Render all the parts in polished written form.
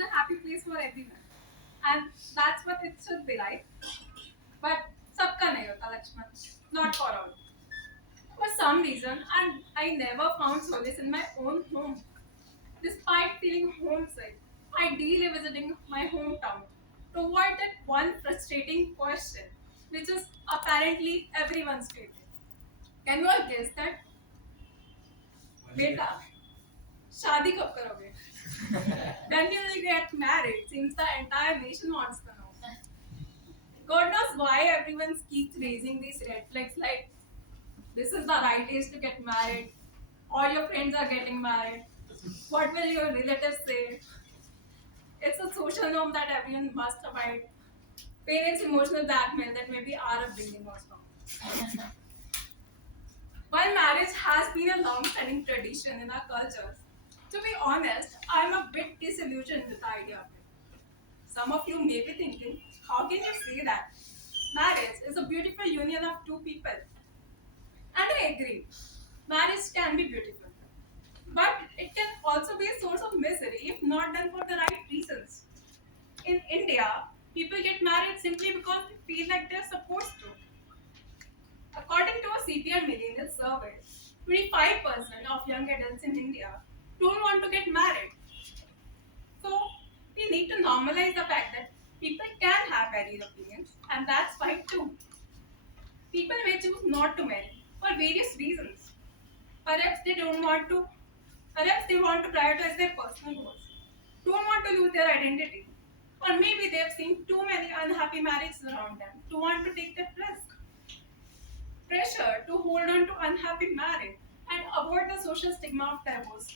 a happy place for everyone. And that's what it should be like. But sabka nahi hota Lakshman. Not for all. For some reason, and I never found solace in my own home. Despite feeling homesick, I delay visiting my hometown to avoid that one frustrating question, which is apparently everyone's favorite. Can you all guess that? Beta, शादी कब करोगे? When will you get married? Since the entire nation wants to know. God knows why everyone keeps raising these red flags like this is the right age to get married. All your friends are getting married. What will your relatives say? It's a social norm that everyone must abide. Parents' emotional blackmail that maybe our upbringing was wrong. While marriage has been a long-standing tradition in our cultures, to be honest, I'm a bit disillusioned with the idea of it. Some of you may be thinking, how can you say that? Marriage is a beautiful union of two people. And I agree, marriage can be beautiful. But it can also be a source of misery if not done for the right reasons. In India, people get married simply because they feel like they're supposed to. According to a CPR millennial survey, 25% of young adults in India don't want to get married. So we need to normalize the fact that people can have varied opinions, and that's fine too. People may choose not to marry for various reasons. Perhaps they don't want to, perhaps they want to prioritize their personal goals, don't want to lose their identity, or maybe they have seen too many unhappy marriages around them to want to take that risk. Pressure to hold on to unhappy marriage and avoid the social stigma of divorce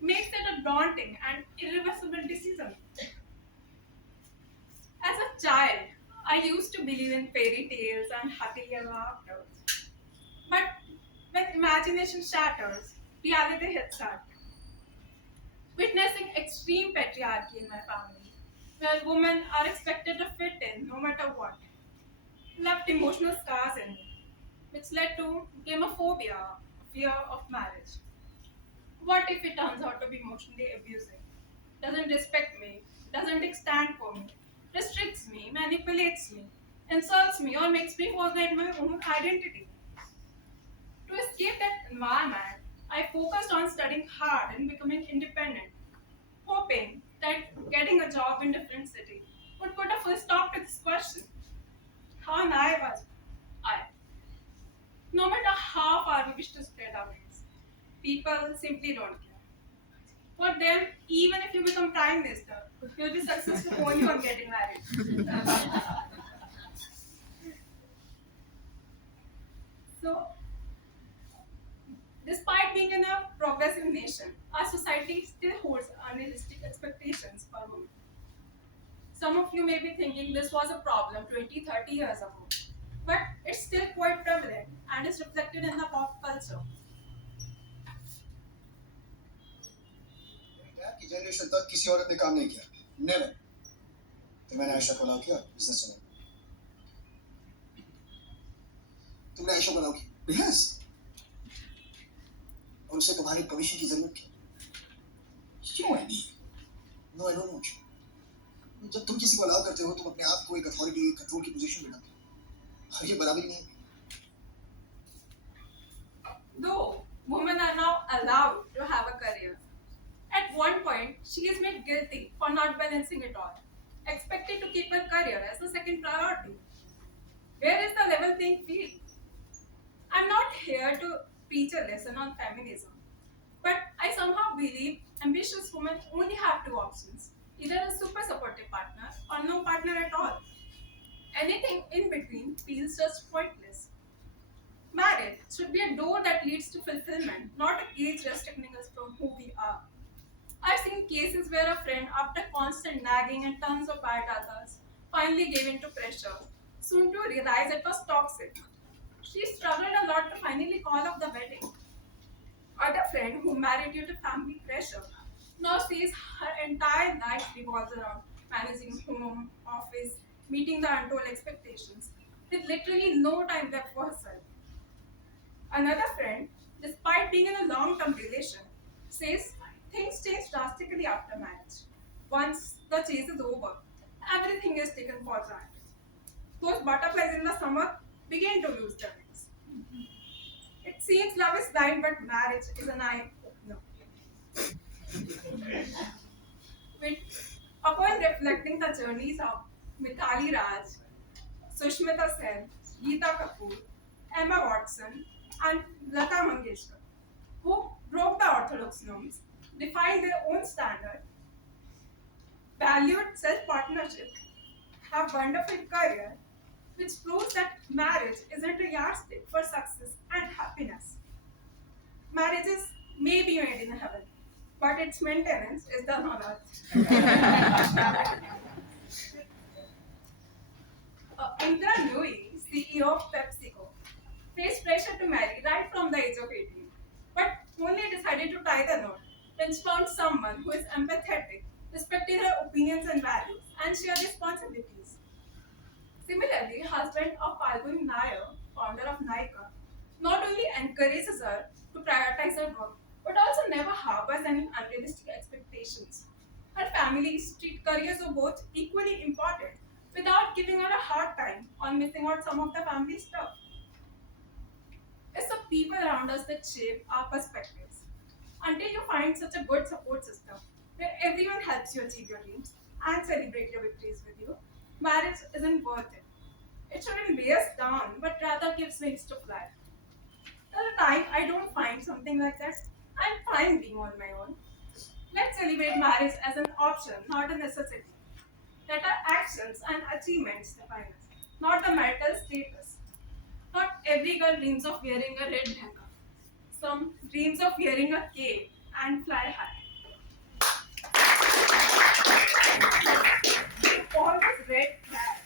makes it a daunting and irreversible decision. As a child, I used to believe in fairy tales and happily ever after. But when imagination shatters, reality hits hard. Witnessing extreme patriarchy in my family, where women are expected to fit in no matter what, left emotional scars in me, which led to gamophobia, fear of marriage. What if it turns out to be emotionally abusive? Doesn't respect me, doesn't stand for me, restricts me, manipulates me, insults me, or makes me forget my own identity. To escape that environment, I focused on studying hard and becoming independent, hoping that getting a job in different city would put a full stop to this question. How am I was I? No matter how far we wish to spread our wings, people simply don't care. For them, even if you become prime minister, you'll be successful only on getting married. So, despite being in a progressive nation, our society still holds unrealistic expectations for women. Some of you may be thinking this was a problem 20, 30 years ago, but it's still quite prevalent and is reflected in the pop culture. की generation तक किसी औरत ने काम नहीं किया never फिर मैंने आयशा को अलाउ किया बिजनेस चला तुमने आयशा को अलाउ किया यस और उसे तुम्हारी परमिशन की जरूरत थी क्यों है नो आई डोंट नो क्यों जब तुम किसी को अलाउ करते हो तुम अपने आप को एक अथॉरिटी कंट्रोल की पोजीशन में डालते हो और ये बराबरी नहीं है Though women are now allowed to have a career, at one point she is made guilty for not balancing it all, expected to keep her career as a second priority. Where is the level playing field? I'm not here to preach a lesson on feminism, but I somehow believe ambitious women only have two options, either a super supportive partner or no partner at all. Anything in between feels just pointless. Marriage should be a door that leads to fulfillment, not a cage restricting us from who we are. I've seen cases where a friend, after constant nagging and tons of biodatas, finally gave in to pressure, soon to realize it was toxic. She struggled a lot to finally call off the wedding. Other friend who married due to family pressure now says her entire life revolves around managing home, office, meeting the untold expectations, with literally no time left for herself. Another friend, despite being in a long term relation, says things change drastically after marriage. once the chase is over, everything is taken for granted. Those butterflies in the summer begin to lose their wings. It seems love is blind, but marriage is an eye opener. Upon reflecting the journeys of Mithali Raj, Sushmita Sen, Geeta Kapoor, Emma Watson, and Lata Mangeshkar, who broke the orthodox norms, defined their own standard, valued self-partnership, have wonderful career, which proves that marriage isn't a yardstick for success and happiness. Marriages may be made in heaven, but its maintenance is done on earth. Indra Nooyi, CEO of PepsiCo, faced pressure to marry right from the age of 18, but only decided to tie the knot when she found someone who is empathetic, respecting her opinions and values, and share responsibilities. Similarly, husband of Falguni Nair, founder of Nykaa, not only encourages her to prioritize her work, but also never harbors any unrealistic expectations. Her families treat careers of both equally important without giving her a hard time on missing out some of the family stuff. It's the people around us that shape our perspectives. Until you find such a good support system where everyone helps you achieve your dreams and celebrate your victories with you, marriage isn't worth it. It shouldn't weigh us down, but rather gives wings to fly. Till the time I don't find something like that, I'm fine being on my own. Let's celebrate marriage as an option, not a necessity. Let our actions and achievements define us, not the marital status. Not every girl dreams of wearing a red lehenga. Some dreams of wearing a cape and fly high. All this red flag.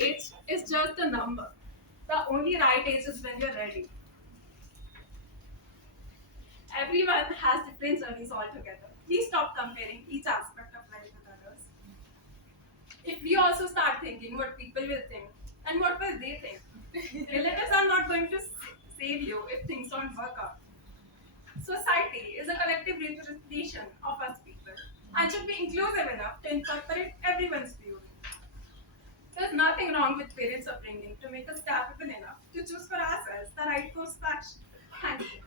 Age is just a number. The only right age is when you're ready. Everyone has different journeys altogether. Please stop comparing each aspect of life with others. If we also start thinking what people will think and what will they think, relatives are not going to save you if things don't work out. Society is a collective representation of us people and should be inclusive enough to incorporate everyone's views. There's nothing wrong with parents' upbringing to make us capable enough to choose for ourselves the right course of action. Thank you.